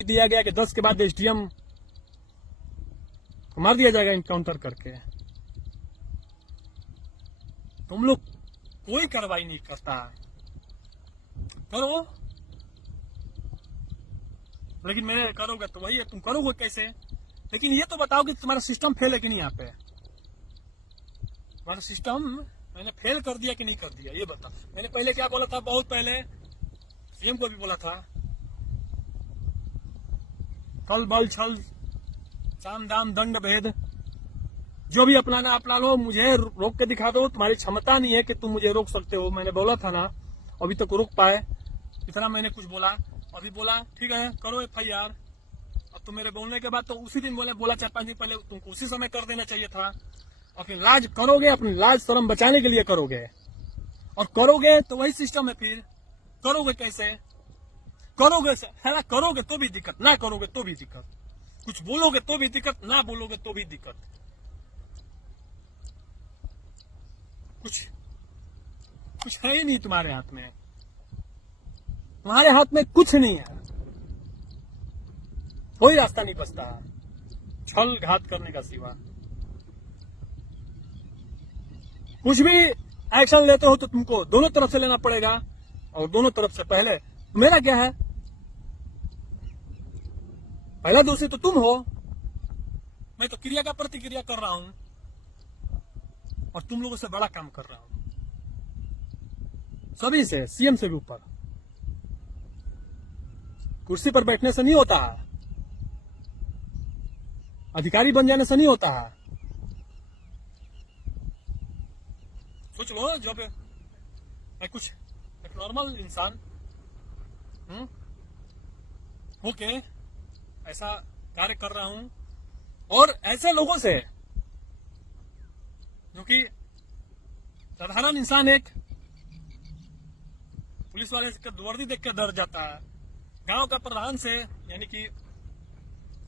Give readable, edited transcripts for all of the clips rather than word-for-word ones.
दिया गया कि 10 के बाद एसडीएम को मार दिया जाएगा इनकाउंटर करके। तुम लोग कोई कार्रवाई नहीं करता। करो, लेकिन मेरे करोगे तो वही है, तुम करोगे कैसे? लेकिन ये तो बताओ कि तुम्हारा सिस्टम फेल है कि नहीं? यहाँ पे तुम्हारा सिस्टम मैंने फेल कर दिया कि नहीं कर दिया, ये बताओ। मैंने पहले क्या बोला था, बहुत पहले सीएम को भी बोला था, छल बल छल साम दाम दंड भेद जो भी अपनाना अपना लो, मुझे रोक के दिखा दो। तुम्हारी क्षमता नहीं है कि तुम मुझे रोक सकते हो। मैंने बोला था ना, अभी तक रोक पाए इतना मैंने कुछ बोला। अभी बोला ठीक है करो एफआईआर। अब तो मेरे बोलने के बाद तो उसी दिन बोला 4-5 दिन पहले तुमको उसी समय कर देना चाहिए था। अपनी लाज करोगे, अपनी लाज शर्म बचाने के लिए करोगे, और करोगे तो वही सिस्टम है। फिर करोगे कैसे? करोगे है, करोगे तो भी दिक्कत, ना करोगे तो भी दिक्कत, कुछ बोलोगे तो भी दिक्कत, ना बोलोगे तो भी दिक्कत। कुछ है ही नहीं तुम्हारे हाथ में। तुम्हारे हाथ में कुछ नहीं है, कोई रास्ता नहीं बचता छल घात करने का सिवा। कुछ भी एक्शन लेते हो तो तुमको दोनों तरफ से लेना पड़ेगा, और दोनों तरफ से पहले मेरा क्या है, पहला दोषी तो तुम हो। मैं तो क्रिया का प्रतिक्रिया कर रहा हूं और तुम लोगों से बड़ा काम कर रहा हूं, सभी से, सीएम से भी ऊपर। कुर्सी पर बैठने से नहीं होता है, अधिकारी बन जाने से नहीं होता है। सोच लो, जब मैं कुछ एक नॉर्मल इंसान होके ऐसा कार्य कर रहा हूं, और ऐसे लोगों से जो कि साधारण इंसान एक पुलिस वाले का वर्दी देख कर डर जाता है, गांव का प्रधान से, यानी कि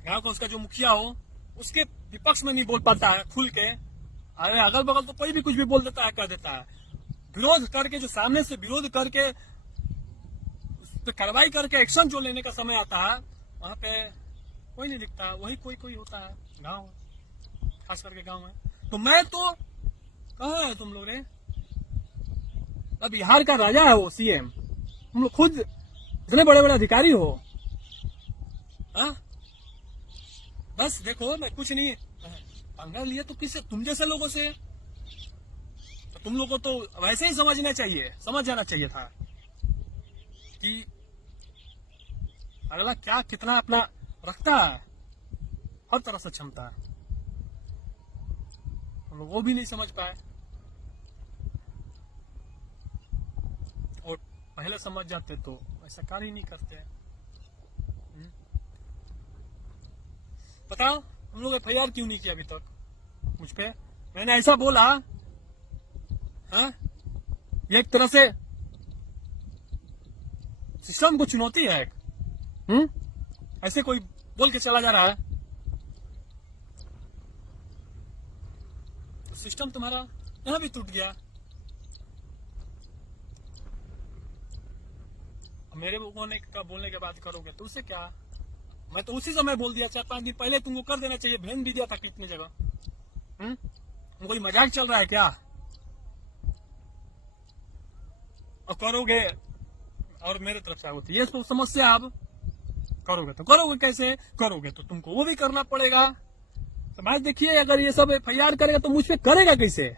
गांव का उसका जो मुखिया हो, उसके विपक्ष में नहीं बोल पाता है खुल के। अरे अगल बगल तो कोई भी कुछ भी बोल देता है, कह देता है। विरोध करके, जो सामने से विरोध करके उस पर कार्रवाई करके एक्शन जो लेने का समय आता है, वहां पे कोई नहीं दिखता। वही कोई होता है गांव, खास करके गांव में। तो मैं तो कहाँ है तुम लोग रे? अब बिहार का राजा है वो सीएम, तुम लोग खुद इतने बड़े बड़े अधिकारी हो। हा? बस देखो, मैं कुछ नहीं पंगा लिया तो किससे? तुम जैसे लोगों से। तो तुम लोगों को तो वैसे ही समझना चाहिए, समझ जाना चाहिए था कि अगला क्या कितना अपना रखता है, हर तरह से क्षमता। हम लोग वो भी नहीं समझ पाए, और पहले समझ जाते तो ऐसा कार्य ही नहीं करते। बताओ हम लोग एफआईआर क्यों नहीं किया अभी तक मुझ पे? मैंने ऐसा बोला, हाँ? ये एक तरह से सिस्टम को चुनौती है एक। ऐसे कोई बोल के चला जा रहा है तो सिस्टम तुम्हारा यहां भी टूट गया। मेरे बोलने के बाद करोगे तो उससे क्या? मैं तो उसी समय बोल दिया, 4-5 दिन पहले तुमको कर देना चाहिए, भेज भी दिया था कितनी जगह। कोई मजाक चल रहा है क्या? और करोगे और मेरे तरफ से होती ये तो समस्या। अब करोगे तो करोगे कैसे? करोगे तो तुमको वो भी करना पड़ेगा। तो भाई देखिए, अगर ये सब एफआईआर करेगा तो मुझ पे करेगा कैसे?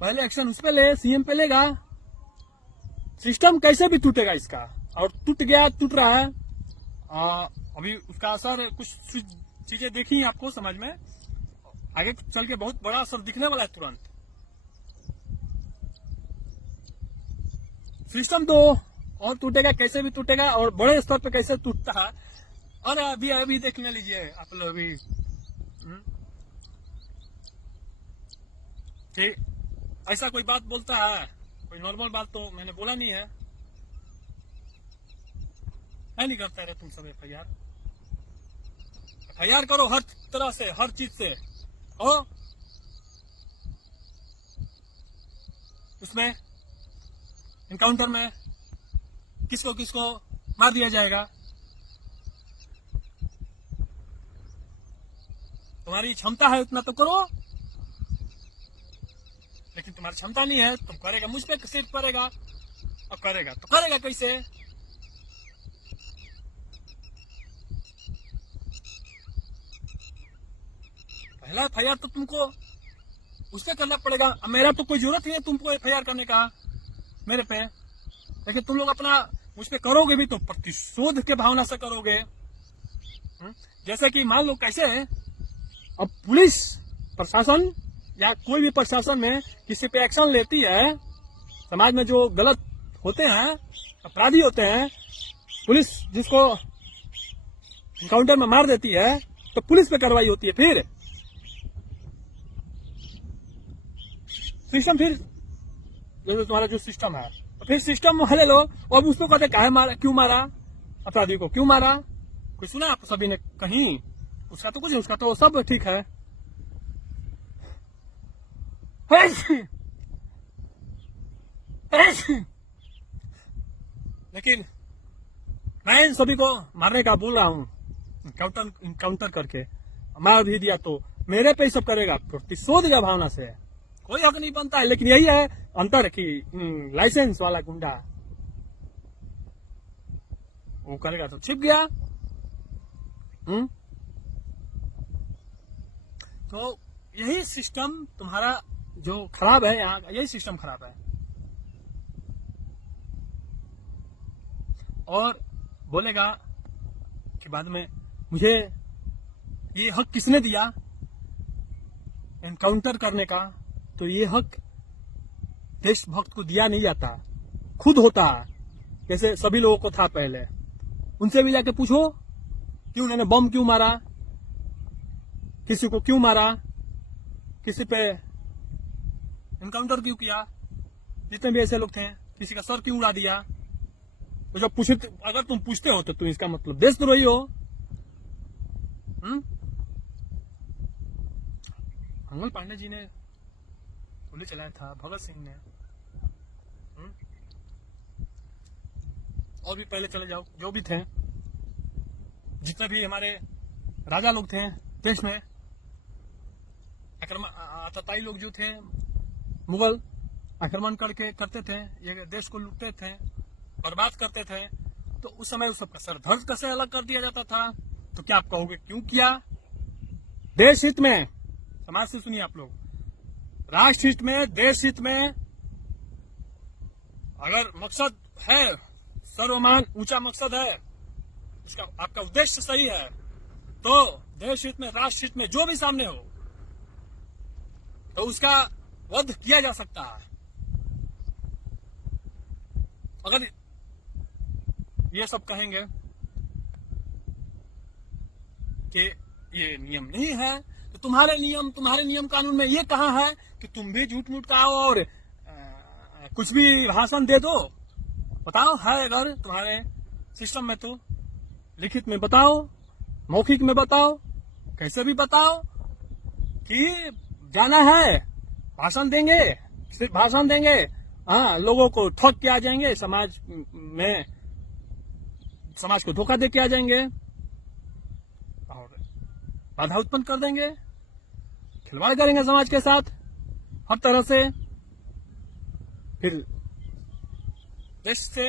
पहले एक्शन उस पे ले, सीएम पे लेगा। सिस्टम कैसे भी टूटेगा इसका, और टूट गया, टूट रहा है। अभी उसका असर, कुछ चीजें देखी आपको समझ में, आगे चल के बहुत बड़ा असर दिखने वाला है तुरंत। सिस्टम तो और टूटेगा, कैसे भी टूटेगा, और बड़े स्तर पे कैसे टूटता है। और अभी देखने लीजिए आप लोग अभी कि ऐसा कोई बात बोलता है, कोई नॉर्मल बात तो मैंने बोला नहीं है। नहीं करता रहे तुम सब एफआईआर करो हर तरह से, हर चीज से, और उसमें इनकाउंटर में किसको किसको मार दिया जाएगा, तुम्हारी क्षमता है उतना तो करो, लेकिन तुम्हारी क्षमता नहीं है, तुम करेगा मुझ पे सिर्फ करेगा, और करेगा तो करेगा कैसे? पहला एफआईआर तो तुमको उससे करना पड़ेगा। अब मेरा तो कोई जरूरत नहीं है तुमको एफआईआर करने का मेरे पे, लेकिन तुम लोग अपना मुझ पे करोगे भी तो प्रतिशोध के भावना से करोगे। जैसे कि मान लो कैसे है, अब पुलिस प्रशासन या कोई भी प्रशासन में किसी पे एक्शन लेती है, समाज में जो गलत होते हैं, अपराधी होते हैं, पुलिस जिसको एनकाउंटर में मार देती है तो पुलिस पे कार्रवाई होती है। फिर सिस्टम, फिर जैसे तुम्हारा जो सिस्टम है, तो फिर सिस्टम वाले लोग अब उसको कहते काहे मारा, क्यों मारा, अपराधी को क्यों मारा? कोई सुना आप सभी ने कहीं? उसका तो कुछ नहीं, उसका तो सब ठीक है। लेकिन मैं इन सभी को मारने का बोल रहा हूं, इनकाउंटर करके मार भी दिया तो मेरे पे ही सब करेगा, प्रतिशोध की भावना से। कोई हक नहीं बनता है, लेकिन यही है अंतर कि लाइसेंस वाला गुंडा वो करेगा तो छिप गया। तो यही सिस्टम तुम्हारा जो खराब है, यहाँ यही सिस्टम खराब है। और बोलेगा कि बाद में मुझे ये हक किसने दिया एनकाउंटर करने का? तो ये हक देशभक्त को दिया नहीं जाता, खुद होता है। जैसे सभी लोगों को था पहले, उनसे भी जाके पूछो कि उन्होंने बम क्यों मारा, किसी को क्यों मारा, किसी पे एनकाउंटर क्यों किया, जितने भी ऐसे लोग थे, किसी का सर क्यों उड़ा दिया। तो जब पूछे, अगर तुम पूछते हो तो तुम इसका मतलब देशद्रोही हो। मंगल पांडे जी ने गोली चलाया था, भगत सिंह ने, और भी पहले चले जाओ जो भी थे, जितने भी हमारे राजा लोग थे देश में, आतताई लोग जो थे, मुगल आक्रमण करते थे, ये देश को लूटते थे, बर्बाद करते थे, तो उस समय उस सबका सर धड़ कैसे अलग कर दिया जाता था? तो क्या आप कहोगे क्यों किया? देश हित में, समाज से सुनिए आप लोग, राष्ट्र हित में, देश हित में अगर मकसद है, सर्वमान ऊंचा मकसद है, उसका आपका उद्देश्य सही है, तो देश हित में, राष्ट्र हित में जो भी सामने हो तो उसका वध किया जा सकता है। अगर ये सब कहेंगे कि ये नियम नहीं है, तो तुम्हारे नियम कानून में ये कहा है कि तुम भी झूठ मूठ का और कुछ भी भाषण दे दो? बताओ, है अगर तुम्हारे सिस्टम में तो लिखित में बताओ, मौखिक में बताओ, कैसे भी बताओ कि जाना है, भाषण देंगे, सिर्फ भाषण देंगे, हाँ, लोगों को ठग के आ जाएंगे, समाज को धोखा दे के आ जाएंगे और बाधा उत्पन्न कर देंगे, खिलवाड़ करेंगे समाज के साथ हर तरह से। फिर देश से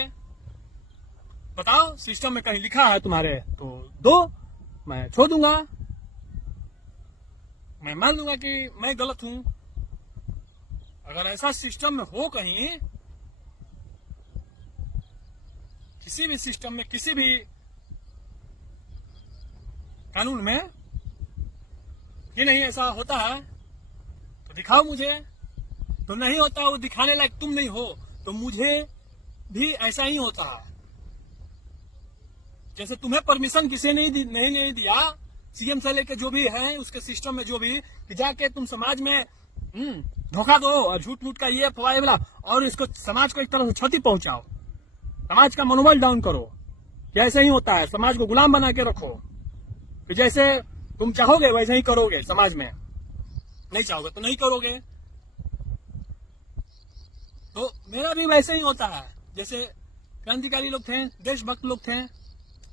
बताओ, सिस्टम में कहीं लिखा है तुम्हारे तो दो, मैं छोड़ दूंगा, मैं मान लूंगा कि मैं गलत हूं। अगर ऐसा सिस्टम में हो कहीं, किसी भी सिस्टम में, किसी भी कानून में ये नहीं ऐसा होता है तो दिखाओ मुझे। तो नहीं होता, वो दिखाने लायक तुम नहीं हो, तो मुझे भी ऐसा ही होता है। जैसे तुम्हें परमिशन किसी ने नहीं दिया, सीएम से लेके जो भी है उसके सिस्टम में जो भी, कि जाके तुम समाज में धोखा दो और झूठ मूठ का ये अफवाह वाला, और इसको समाज को एक तरह से क्षति पहुंचाओ, समाज का मनोबल डाउन करो। जैसे ही होता है, समाज को गुलाम बना के रखो, कि जैसे तुम चाहोगे वैसे ही करोगे, समाज में नहीं चाहोगे तो नहीं करोगे। तो मेरा भी वैसे ही होता है। जैसे क्रांतिकारी लोग थे, देशभक्त लोग थे,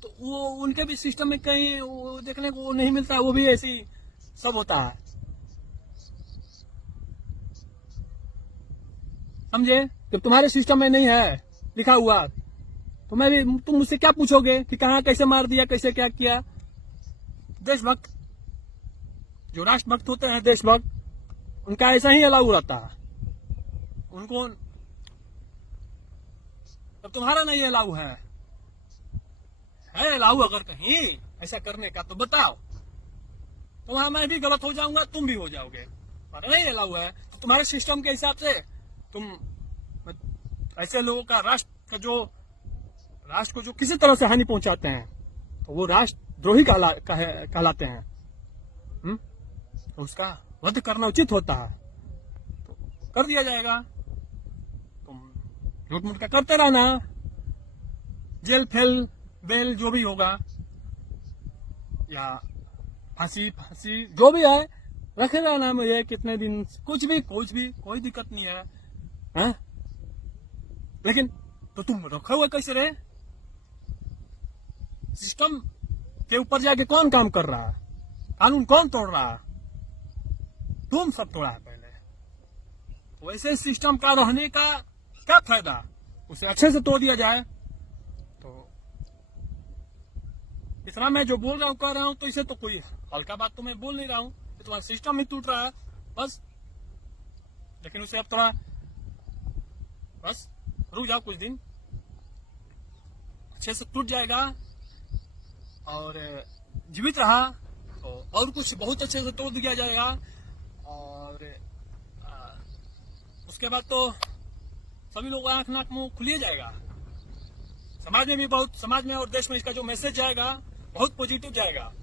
तो वो उनके भी सिस्टम में कहीं वो देखने को नहीं मिलता है, वो भी ऐसी सब होता है, समझे? जब तुम्हारे सिस्टम में नहीं है लिखा हुआ तो मैं भी, तुम मुझसे क्या पूछोगे कि कहाँ कैसे मार दिया, कैसे क्या किया? देशभक्त, जो राष्ट्रभक्त होते हैं, देशभक्त, उनका ऐसा ही अलाउ रहता है उनको। तब तुम्हारा नहीं अलाउ है अलाउ अगर कहीं ऐसा करने का तो बताओ, तो वहां मैं भी गलत हो जाऊंगा, तुम भी हो जाओगे, पर नहीं अलाउ है। तो तुम्हारे सिस्टम के हिसाब से तुम ऐसे लोगों का, राष्ट्र को जो किसी तरह से हानि पहुंचाते हैं तो वो राष्ट्रद्रोही कहलाते हैं। तो उसका वध करना उचित होता है, तो कर दिया जाएगा। तुम झूठ मूठ का करते रहना, जेल फेल बेल जो भी होगा, या फांसी जो भी है रखे रहना मुझे कितने दिन, कुछ भी कोई दिक्कत नहीं है? लेकिन तो तुम रखे हुए कैसे रहे? सिस्टम के ऊपर जाके कौन काम कर रहा है? कानून कौन तोड़ रहा है? तुम सब तोड़ा है पहले। तो वैसे सिस्टम का रहने का क्या फायदा? उसे अच्छे से तोड़ दिया जाए। तो इतना मैं जो बोल रहा हूँ, कह रहा हूँ, तो इसे तो कोई हल्का बात तो मैं बोल नहीं रहा हूँ। तुम्हारा सिस्टम ही टूट रहा है बस। लेकिन उसे अब थोड़ा बस रुक जाओ, कुछ दिन अच्छे से टूट जाएगा। और जीवित रहा तो और कुछ बहुत अच्छे से तोड़ दिया जाएगा। और उसके बाद तो सभी लोग आंख नाक मुंह खुलिए जाएगा। समाज में और देश में इसका जो मैसेज जाएगा बहुत पॉजिटिव जाएगा।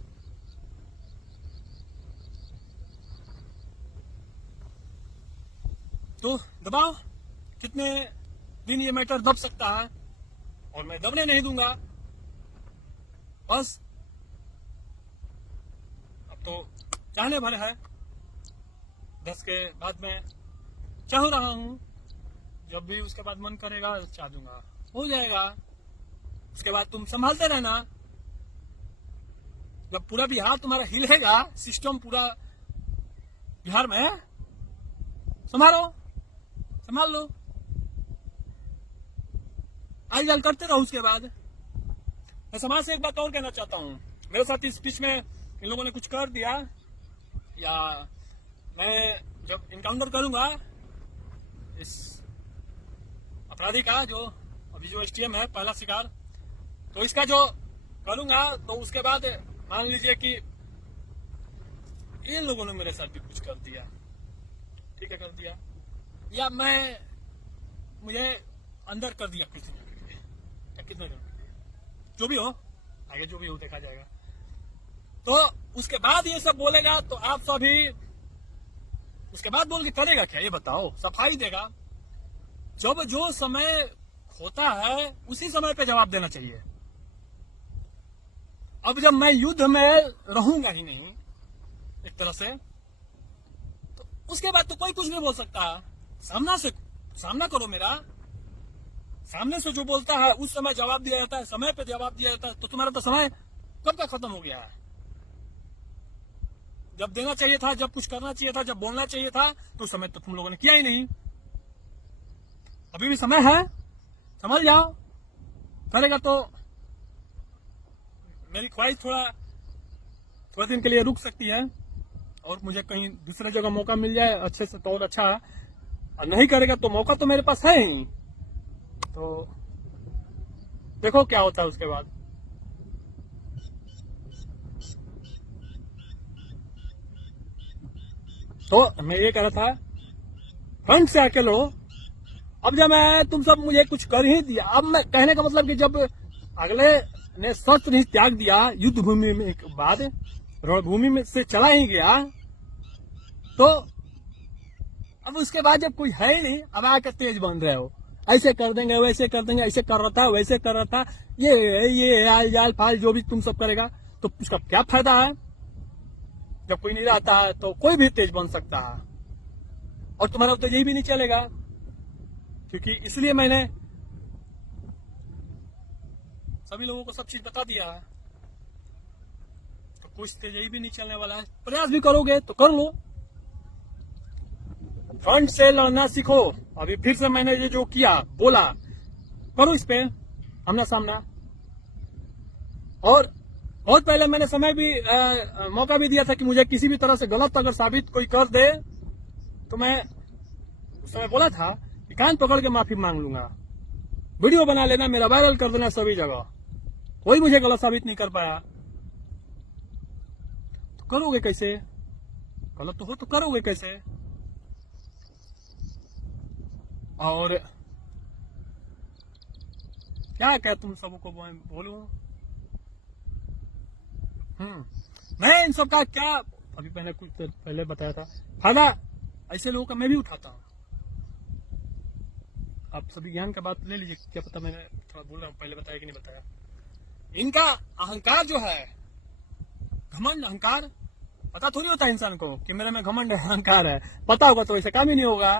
तो दबाओ, कितने दिन ये मैटर दब सकता है, और मैं दबने नहीं दूंगा। बस अब तो चाहने भर है, 10 के बाद में चाह रहा हूं, जब भी उसके बाद मन करेगा चाह दूंगा, हो जाएगा। उसके बाद तुम संभालते रहना। जब पूरा बिहार तुम्हारा हिलेगा, सिस्टम पूरा बिहार में, संभाल लो, आज जाल करते रहो। उसके बाद मैं समाज से एक बात और कहना चाहता हूँ। मेरे साथ इस बीच में इन लोगों ने कुछ कर दिया, या मैं जब इनकाउंटर करूंगा इस अपराधी का, जो अभी जो एसटीएम है, पहला शिकार, तो इसका जो करूंगा, तो उसके बाद मान लीजिए कि इन लोगों ने मेरे साथ भी कुछ कर दिया, ठीक है, कर दिया, या मुझे अंदर कर दिया किसी ने, या कितने जो भी हो, आगे जो भी हो देखा जाएगा। तो उसके बाद ये सब बोलेगा तो आप सभी उसके बाद बोल के करेगा क्या, ये बताओ? सफाई देगा। जब जो समय होता है उसी समय पे जवाब देना चाहिए। अब जब मैं युद्ध में रहूंगा ही नहीं एक तरह से, तो उसके बाद तो कोई कुछ नहीं बोल सकता। सामना करो मेरा, सामने से जो बोलता है उस समय जवाब दिया जाता है, समय पे जवाब दिया जाता है। तो तुम्हारा तो समय कब का खत्म हो गया है? जब देना चाहिए था, जब कुछ करना चाहिए था, जब बोलना चाहिए था, तो समय तो तुम लोगों ने किया ही नहीं। अभी भी समय है, समझ जाओ। करेगा तो मेरी ख्वाहिश थोड़ा दिन के लिए रुक सकती है, और मुझे कहीं दूसरे जगह मौका मिल जाए अच्छे से तो और अच्छा है। और नहीं करेगा तो मौका तो मेरे पास है ही नहीं। तो देखो क्या होता है उसके बाद। तो मैं ये कह रहा था, फ्रंट से आके लो। अब जब मैं तुम सब मुझे कुछ कर ही दिया, अब मैं कहने का मतलब कि जब अगले ने शस्त्र नहीं त्याग दिया, युद्ध भूमि में के बाद रणभूमि में से चला ही गया, तो अब उसके बाद जब कोई है ही नहीं, अब आकर तेज बन रहे हो, ऐसे कर देंगे, वैसे कर देंगे, ऐसे कर रहा था, वैसे कर रहा था, ये आल जाल फाल जो भी तुम सब करेगा, तो उसका क्या फायदा है? जब कोई नहीं रहता है तो कोई भी तेज बन सकता है, और तुम्हारा तो यही भी नहीं चलेगा। क्योंकि इसलिए मैंने सभी लोगों को सब चीज बता दिया है। तो कुछ तो यही भी नहीं चलने वाला है। प्रयास भी करोगे तो कर लो, फ्रंट से लड़ना सीखो। अभी फिर से मैंने ये जो किया बोला, करो इस पे आमना सामना। और बहुत पहले मैंने समय भी मौका भी दिया था कि मुझे किसी भी तरह से गलत अगर साबित कोई कर दे तो मैं उस समय बोला था कि कान पकड़ के माफी मांग लूंगा, वीडियो बना लेना, मेरा वायरल कर देना सभी जगह, कोई मुझे गलत साबित नहीं कर पाया। तो करोगे कैसे? गलत तो हो तो करोगे कैसे? और क्या तुम सबको बोलूं? मैं इन सब का क्या, अभी मैंने कुछ देर पहले बताया था, फायदा ऐसे लोगों का मैं भी उठाता हूं। आप सभी ज्ञान का बात ले लीजिए, क्या पता मैंने थोड़ा बोल रहा हूं, पहले बताया कि नहीं बताया। इनका अहंकार जो है, घमंड अहंकार, पता थोड़ी होता है इंसान को कि मेरे में घमंड है, अहंकार है। पता होगा तो ऐसा काम ही नहीं होगा।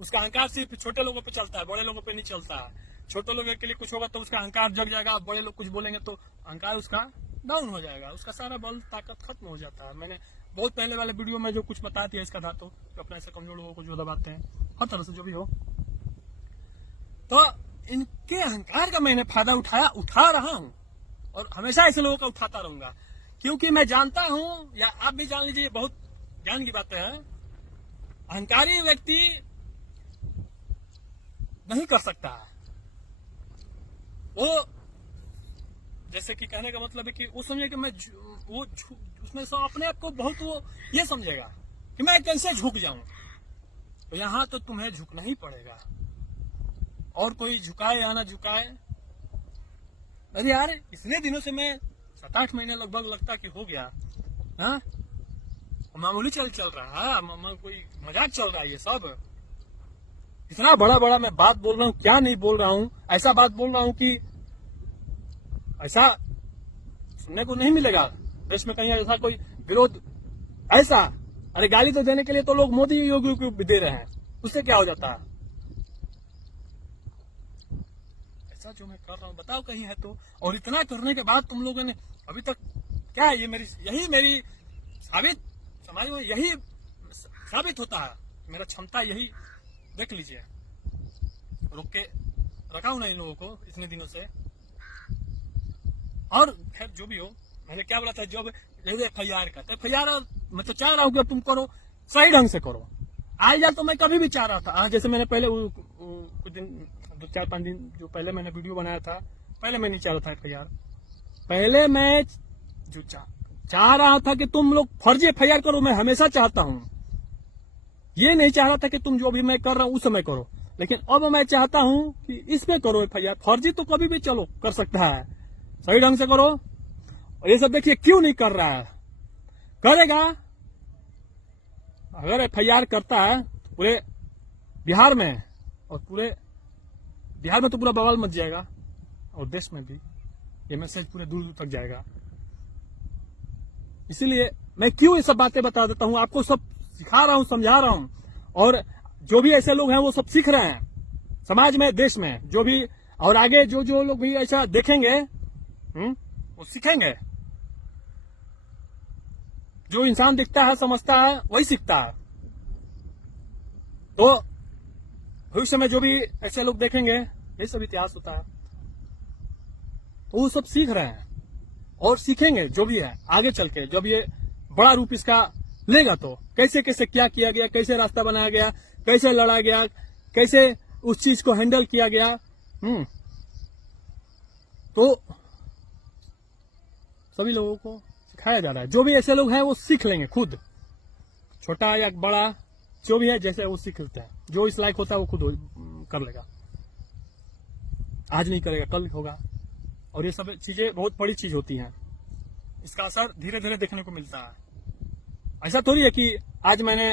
उसका अहंकार सिर्फ छोटे लोगों पे चलता है, बड़े लोगों पे नहीं चलता। छोटे लोगों के लिए कुछ होगा तो उसका अहंकार जग जाएगा, बड़े लोग कुछ बोलेंगे तो अहंकार उसका डाउन हो जाएगा, उसका सारा बल ताकत खत्म हो जाता है। मैंने बहुत पहले वाले वीडियो में जो कुछ बताया था इसका था, तो अपने ऐसे कमजोर लोगों को जो दबाते हैं, हर तरह से जो भी हो, तो इनके अहंकार का मैंने फायदा उठा रहा हूं और हमेशा ऐसे लोगों का उठाता रहूंगा। क्योंकि मैं जानता हूं, या आप भी जान लीजिए, बहुत ज्ञान की बातें हैं, अहंकारी व्यक्ति नहीं कर सकता। वो जैसे कि कहने का मतलब है कि वो समझे कि मैं वो उसमें से अपने आप को बहुत वो ये समझेगा कि मैं कैसे झुक जाऊं, तो यहां तो तुम्हें झुकना ही पड़ेगा। और कोई झुकाए या ना झुकाए, अरे यार इतने दिनों से मैं 7-8 महीने लगभग लगता कि हो गया, हाँ मामूली चल रहा है, कोई मजाक चल रहा है ये सब। इतना बड़ा मैं बात बोल रहा हूँ, क्या नहीं बोल रहा हूँ, ऐसा बात बोल रहा हूँ कि ऐसा सुनने को नहीं मिलेगा देश में कहीं ऐसा कोई विरोध। ऐसा अरे गाली तो देने के लिए तो लोग मोदी योगी को भी दे रहे हैं, उससे क्या हो जाता है? ऐसा जो मैं कर रहा हूँ बताओ कहीं है तो। और इतना करने के बाद तुम लोगों ने अभी तक क्या, ये यही मेरी साबित समाज में यही साबित होता है, मेरा क्षमता यही। देख लीजिए, रोक के रखा हूं ना इन लोगों को इतने दिनों से। और खैर जो भी हो, मैंने क्या बोला था, जब FIR का तो FIR मैं तो चाह रहा हूँ कि तुम करो, सही ढंग से करो। आज यार तो मैं कभी भी चाह रहा था, जैसे मैंने पहले कुछ दिन 2-4-5 दिन जो पहले मैंने वीडियो बनाया था, पहले मैं नहीं चाह रहा था FIR। पहले मैं जो चाह रहा था कि तुम लोग फर्जी FIR करो, मैं हमेशा चाहता हूं। ये नहीं चाह रहा था कि तुम जो भी मैं कर रहा हूं उस समय करो, लेकिन अब मैं चाहता हूं कि इसमें करो FIR। फर्जी तो कभी भी चलो कर सकता है, सही ढंग से करो। और ये सब देखिए क्यों नहीं कर रहा है, करेगा। अगर FIR करता है तो पूरे बिहार में, और पूरे बिहार में तो पूरा बवाल मच जाएगा, और देश में भी ये मैसेज पूरे दूर दूर तक जाएगा। इसीलिए मैं क्यों ये सब बातें बता देता हूं, आपको सब सिखा रहा हूं, समझा रहा हूं। और जो भी ऐसे लोग हैं वो सब सीख रहे हैं समाज में, देश में जो भी, और आगे जो लोग भी ऐसा देखेंगे वो सीखेंगे। जो इंसान दिखता है समझता है वही सीखता है। तो भविष्य में जो भी ऐसे लोग देखेंगे, ये सब इतिहास होता है, तो वो सब सीख रहे हैं और सीखेंगे जो भी है आगे चल के। जब ये बड़ा रूप इसका लेगा तो कैसे कैसे क्या किया गया, कैसे रास्ता बनाया गया, कैसे लड़ा गया, कैसे उस चीज को हैंडल किया गया, तो सभी लोगों को सिखाया जा रहा है। जो भी ऐसे लोग हैं वो सीख लेंगे खुद, छोटा या बड़ा जो भी है, जैसे वो सीख लेते हैं। जो इस लायक होता है वो खुद कर लेगा, आज नहीं करेगा कल होगा। और ये सब चीजें बहुत बड़ी चीज होती हैं, इसका असर धीरे धीरे देखने को मिलता है। ऐसा थोड़ी है कि आज मैंने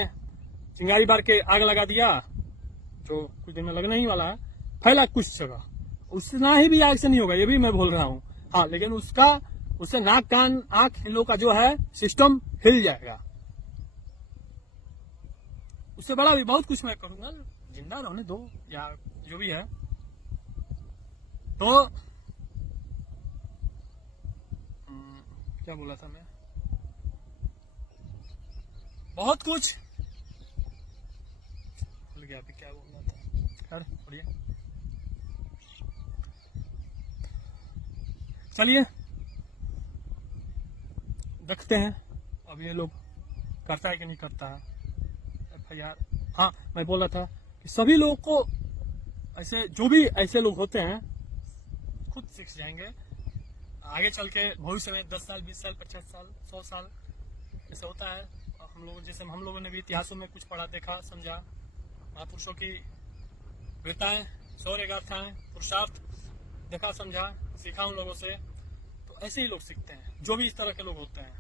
चिंगारी बार के आग लगा दिया, जो कुछ दिन में लगना ही वाला है, फैला कुछ जगह, उतना ही भी आग से नहीं होगा, ये भी मैं बोल रहा हूँ। हाँ, लेकिन उससे नाक कान आंख इन लोग का जो है सिस्टम हिल जाएगा। उससे बड़ा भी बहुत कुछ मैं करूंगा, जिंदा रहने दो या जो भी है। तो क्या बोला था मैं, बहुत कुछ भूल गया अभी क्या बोलना था। खैर बढ़िया, चलिए देखते हैं अब ये लोग करता है कि नहीं करता है FIR। हाँ, मैं बोल रहा था कि सभी लोगों को ऐसे, जो भी ऐसे लोग होते हैं खुद सीख जाएंगे आगे चल के भविष्य में 10 साल 20 साल 50 साल 100 साल ऐसा होता है। हम लोग जैसे हम लोगों ने भी इतिहासों में कुछ पढ़ा, देखा, समझा, महापुरुषों की वीरताएं, शौर्य गाथाएं, पुरुषार्थ देखा, समझा, सीखा उन लोगों से। तो ऐसे ही लोग सीखते हैं जो भी इस तरह के लोग होते हैं।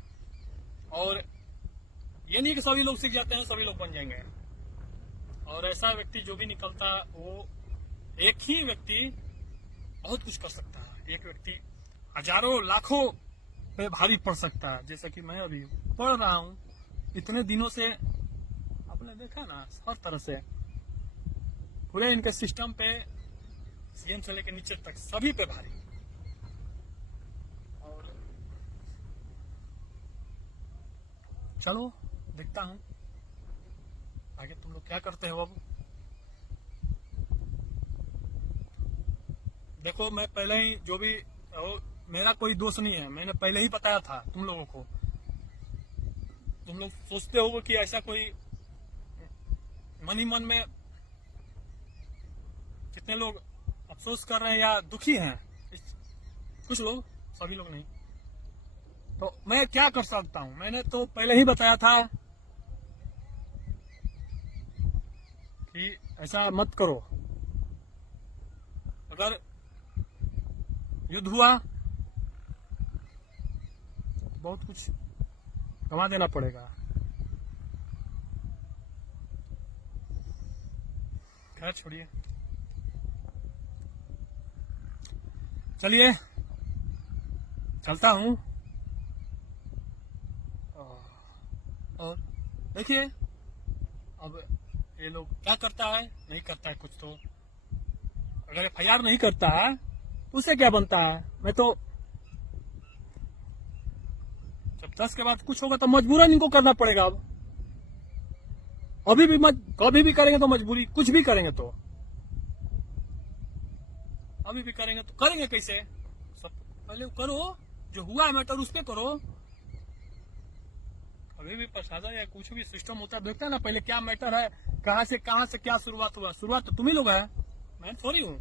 और ये नहीं कि सभी लोग सीख जाते हैं, सभी लोग बन जाएंगे। और ऐसा व्यक्ति जो भी निकलता, वो एक ही व्यक्ति बहुत कुछ कर सकता है। एक व्यक्ति हजारों लाखों पे भारी पड़ सकता है। जैसा कि मैं अभी पढ़ रहा हूँ, इतने दिनों से आपने देखा ना, हर तरह से पूरे इनके सिस्टम पे CM से लेकर नीचे तक सभी पे भारी। और चलो देखता हूँ आगे तुम लोग क्या करते हो। अब देखो, मैं पहले ही जो भी हो, मेरा कोई दोष नहीं है, मैंने पहले ही बताया था तुम लोगों को। तुम लोग सोचते हो कि ऐसा कोई मन ही मन में, कितने लोग अफसोस कर रहे हैं या दुखी हैं, कुछ लोग, सभी लोग नहीं। तो मैं क्या कर सकता हूं, मैंने तो पहले ही बताया था कि ऐसा मत करो। अगर युद्ध हुआ तो बहुत कुछ गंवा देना पड़ेगा। खैर छोड़िए, चलिए चलता हूं। और देखिए अब ये लोग क्या करता है, नहीं करता है कुछ। तो अगर FIR नहीं करता है तो उसे क्या बनता है। मैं तो जब 10 के बाद कुछ होगा तो मजबूरन इनको करना पड़ेगा। अब अभी भी कभी भी करेंगे तो मजबूरी, कुछ भी करेंगे तो अभी भी करेंगे तो करेंगे कैसे। सब पहले करो, जो हुआ मैटर उस पे करो। अभी भी प्रशासन या कुछ भी सिस्टम होता है, देखते हैं ना पहले क्या मैटर है, कहां से क्या शुरुआत हुआ। शुरुआत तो तुम ही लोग है, मैं थोड़ी हूँ।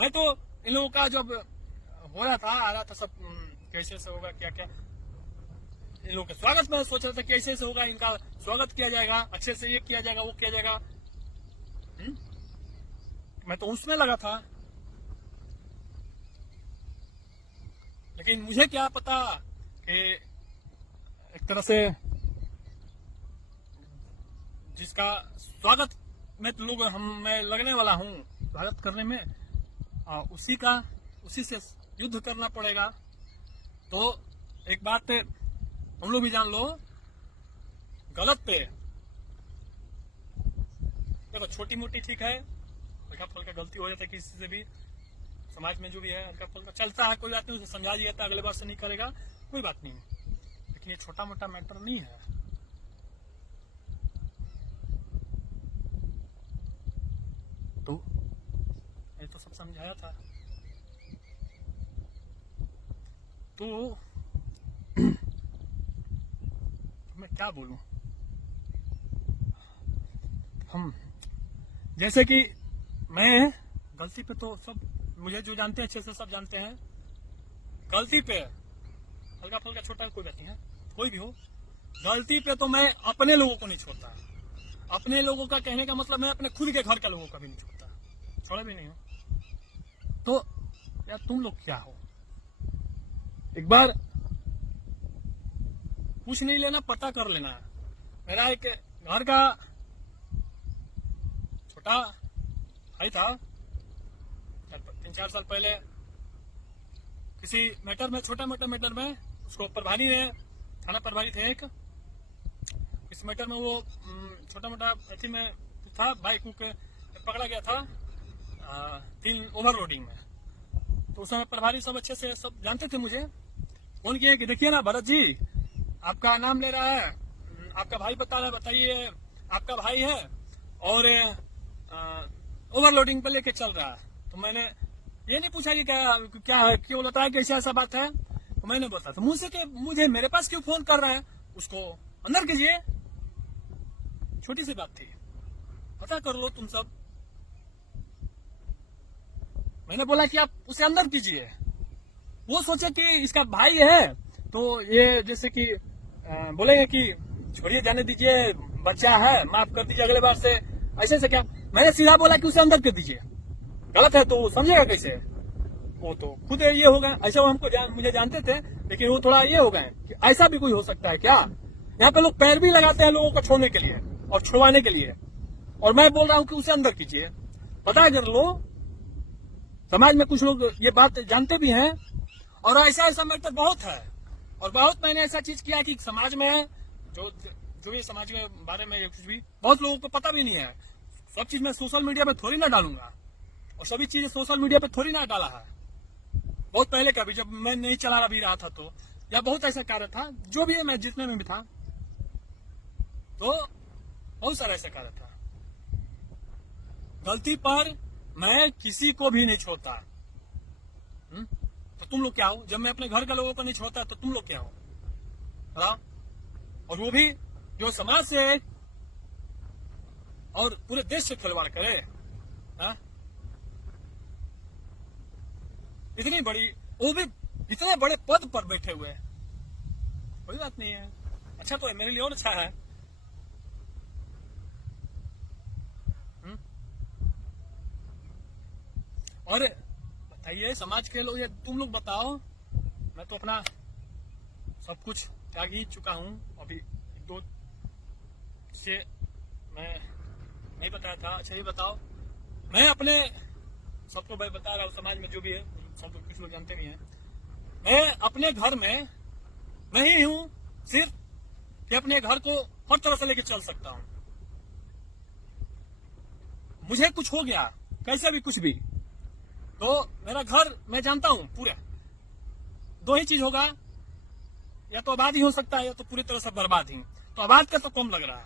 मैं तो इन लोगों का जब हो रहा था, आ रहा था सब, कैसे से होगा, क्या क्या इन लोगों के स्वागत में सोच रहा था कैसे से होगा, इनका स्वागत किया जाएगा, अच्छे से ये किया जाएगा, वो किया जाएगा। मैं तो उसमें लगा था। लेकिन मुझे क्या पता कि एक तरह से जिसका स्वागत मैं लगने वाला हूँ स्वागत करने में, उसी से युद्ध करना पड़ेगा। तो एक बात हम लोग भी जान लो, गलत पे देखो, छोटी मोटी ठीक है, हल्का फुल्का गलती हो जाता है किसी से भी, समाज में जो भी है हल्का फुल्का चलता है, कोई बात नहीं, उसे समझा दिया था, अगले बार से नहीं करेगा, कोई बात नहीं। लेकिन ये छोटा मोटा मैटर नहीं है। तो ये तो सब समझाया था। तो मैं क्या बोलूं, हम जैसे कि मैं गलती पे तो सब, मुझे जो जानते हैं अच्छे से सब जानते हैं, गलती पे हल्का फुल्का छोटा कोई बात नहीं है, कोई भी हो, गलती पे तो मैं अपने लोगों को नहीं छोड़ता। अपने लोगों का कहने का मतलब मैं अपने खुद के घर के लोगों का भी नहीं छोड़ता, छोड़ा भी नहीं हो। तो यार तुम लोग क्या हो, एक बार कुछ नहीं लेना, पता कर लेना। मेरा एक घर का छोटा भाई था, 3-4 साल पहले किसी मैटर में, छोटा मोटा मैटर में, उसको प्रभारी ने, थाना प्रभारी थे एक, इस मैटर में वो छोटा मोटा अथी में था, बाइक पकड़ा गया था 3 ओवरलोडिंग में। तो उस समय प्रभारी सब अच्छे से सब जानते थे मुझे, फोन किए कि देखिए ना भरत जी, आपका नाम ले रहा है, आपका भाई बता रहा है, बताइए आपका भाई है और ओवरलोडिंग पे लेके चल रहा है। तो मैंने ये नहीं पूछा कि क्या है, क्यों बोलता है, कैसे ऐसा बात है। तो मैंने बोला तो मुझसे कि मुझे मेरे पास क्यों फोन कर रहा है, उसको अंदर कीजिए। छोटी सी बात थी, पता कर लो तुम सब। मैंने बोला कि आप उसे अंदर कीजिए। वो सोचे कि इसका भाई है तो ये जैसे कि बोलेंगे कि छोड़िए जाने दीजिए, बच्चा है, माफ कर दीजिए अगले बार से, ऐसे से क्या। मैंने सीधा बोला कि उसे अंदर कर दीजिए। गलत है तो समझेगा कैसे, वो तो खुद ये हो गए। ऐसा वो हमको मुझे जानते थे, लेकिन वो थोड़ा ये हो गए कि ऐसा भी कोई हो सकता है क्या। यहाँ पे लोग पैर भी लगाते हैं लोगों को छोड़ने के लिए और छुड़वाने के लिए, और मैं बोल रहा हूँ कि उसे अंदर कीजिए। पता कर लो, समाज में कुछ लोग ये बात जानते भी हैं, और ऐसा ऐसा मैटर बहुत है। और बहुत मैंने ऐसा चीज किया कि समाज में जो ये समाज के बारे में कुछ भी बहुत लोगों को पता भी नहीं है। सब चीज मैं सोशल मीडिया पे थोड़ी ना डालूंगा, और सभी चीजें सोशल मीडिया पे थोड़ी ना डाला है। बहुत पहले का भी, जब मैं नहीं चला भी रहा था तो, या बहुत ऐसा कार्य था, जो भी है मैं जितने में भी था, तो बहुत सारा ऐसा कार्य था। गलती पर मैं किसी को भी नहीं छोड़ता। तो तुम लोग क्या हो, जब मैं अपने घर के लोगों को नहीं छोड़ता तो तुम लोग क्या हो बताओ। और वो भी जो समाज से और पूरे देश से खिलवाड़ करे। हा? इतनी बड़ी, वो भी इतने बड़े पद पर बैठे हुए, कोई बात नहीं है। अच्छा तो है, मेरे लिए और अच्छा है। और बताइए समाज के लोग, ये तुम लोग बताओ। मैं तो अपना सब कुछ त्याग ही चुका हूँ। अभी दो से मैं नहीं बताया था। अच्छा ये बताओ, मैं अपने सबको मैं बता रहा हूँ, समाज में जो भी है सब कुछ लोग जानते भी हैं, मैं अपने घर में नहीं हूँ सिर्फ कि अपने घर को हर तरह से लेके चल सकता हूँ। मुझे कुछ हो गया कैसे भी कुछ भी, तो मेरा घर मैं जानता हूँ पूरा, दो ही चीज होगा, या तो आबाद ही हो सकता है या तो पूरी तरह से बर्बाद ही। तो आबाद का तो कम लग रहा है,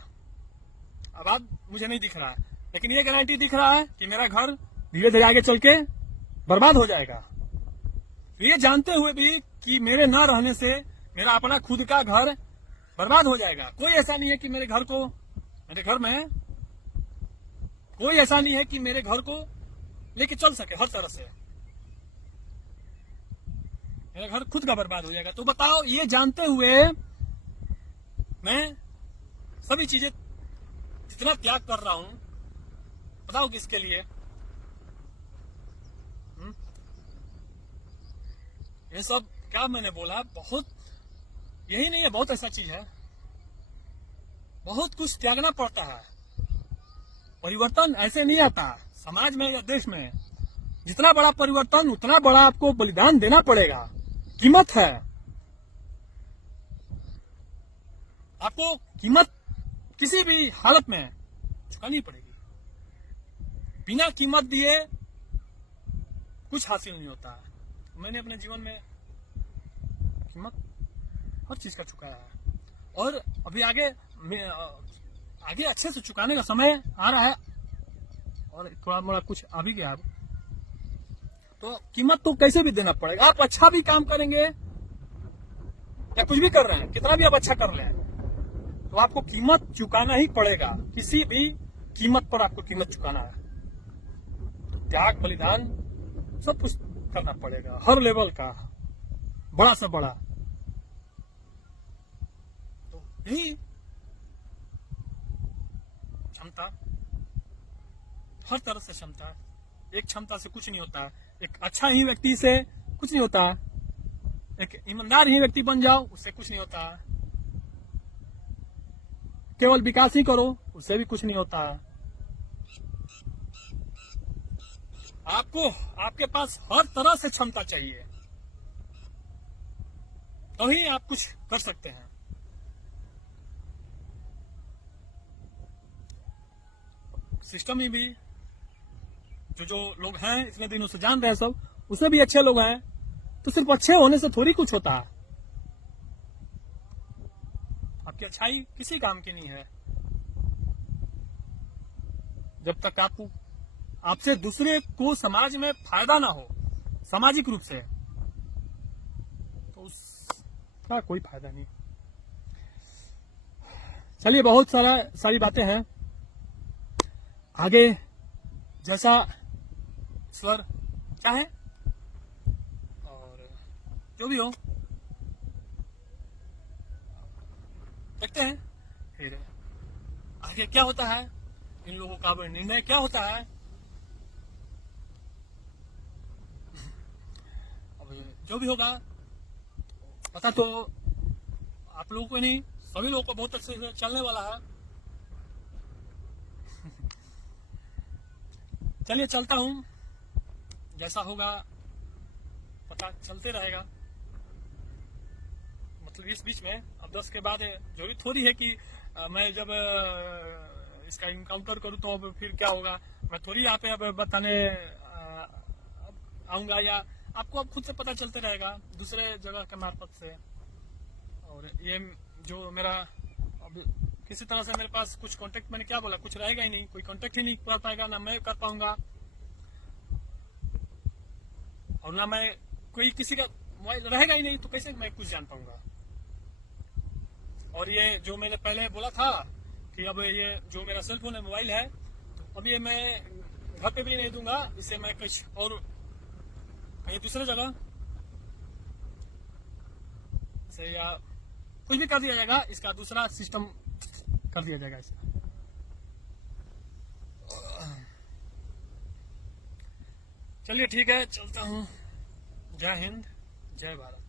आबाद मुझे नहीं दिख रहा है, लेकिन ये गारंटी दिख रहा है कि मेरा घर धीरे धीरे आगे चल के बर्बाद हो जाएगा। ये जानते हुए भी कि मेरे न रहने से मेरा अपना खुद का घर बर्बाद हो जाएगा। कोई ऐसा नहीं है कि मेरे घर में कोई ऐसा नहीं है कि मेरे घर को लेके चल सके हर तरह से, मेरा घर खुद का बर्बाद हो जाएगा। तो बताओ, ये जानते हुए मैं सभी चीजें जितना त्याग कर रहा हूं, बताओ किसके लिए। ये सब क्या मैंने बोला, बहुत यही नहीं है, बहुत ऐसा चीज है, बहुत कुछ त्यागना पड़ता है। परिवर्तन ऐसे नहीं आता समाज में या देश में। जितना बड़ा परिवर्तन उतना बड़ा आपको बलिदान देना पड़ेगा, कीमत है। आपको कीमत किसी भी हालत में चुकानी पड़ेगी। बिना कीमत दिए कुछ हासिल नहीं होता। मैंने अपने जीवन में कीमत हर चीज का चुकाया है, और अभी आगे अच्छे से चुकाने का समय आ रहा है, और थोड़ा मोड़ा कुछ आ भी गया। तो कीमत तो कैसे भी देना पड़ेगा। आप अच्छा भी काम करेंगे या कुछ भी कर रहे हैं, कितना भी आप अच्छा कर रहे हैं, तो आपको कीमत चुकाना ही पड़ेगा। किसी भी कीमत पर आपको कीमत चुकाना है। तो त्याग, बलिदान सब कुछ करना पड़ेगा, हर लेवल का, बड़ा से बड़ा। तो यही क्षमता, हर तरह से क्षमता, एक क्षमता से कुछ नहीं होता। एक अच्छा ही व्यक्ति से कुछ नहीं होता, एक ईमानदार ही व्यक्ति बन जाओ उससे कुछ नहीं होता। केवल विकास ही करो उससे भी कुछ नहीं होता। आपको आपके पास हर तरह से क्षमता चाहिए, तभी आप कुछ कर सकते हैं। सिस्टम में भी जो लोग हैं इतने दिनों से जान रहे हैं सब, उसमें भी अच्छे लोग हैं। तो सिर्फ अच्छे होने से थोड़ी कुछ होता है। आपकी अच्छाई किसी काम की नहीं है। जब तक आपसे दूसरे को समाज में फायदा ना हो सामाजिक रूप से, तो उसका कोई फायदा नहीं। चलिए, बहुत सारी बातें हैं, आगे जैसा स्वर चाहे और जो भी हो देखते हैं फिर आगे क्या होता है, इन लोगों का निर्णय क्या होता है। अब जो भी होगा पता तो आप लोगों को नहीं, सभी लोगों को बहुत अच्छे से चलने वाला है। चलिए चलता हूं, जैसा होगा पता चलते रहेगा। मतलब इस बीच में अब 10 के बाद जरूरी थोड़ी है कि मैं जब इसका इनकाउंटर करूं तो अब फिर क्या होगा, मैं थोड़ी यहाँ पे अब बताने आऊंगा, या आपको अब खुद से पता चलते रहेगा दूसरे जगह के मार्फत से। और ये जो मेरा अब किसी तरह से मेरे पास कुछ कांटेक्ट, मैंने क्या बोला, कुछ रहेगा ही नहीं, कोई कांटेक्ट ही नहीं कर पाएगा, ना मैं कर पाऊंगा और ना मैं, कोई किसी का मोबाइल रहेगा ही नहीं, तो कैसे मैं कुछ जान पाऊंगा। और ये जो मैंने पहले बोला था कि अब ये जो मेरा सेल फोन है, मोबाइल है, अब ये मैं घर पे भी नहीं दूंगा, इसे मैं कुछ और कहीं दूसरे जगह से या कुछ भी कर दिया जाएगा, इसका दूसरा सिस्टम कर दिया जाएगा इसका। चलिए ठीक है, चलता हूँ। जय हिंद, जय भारत।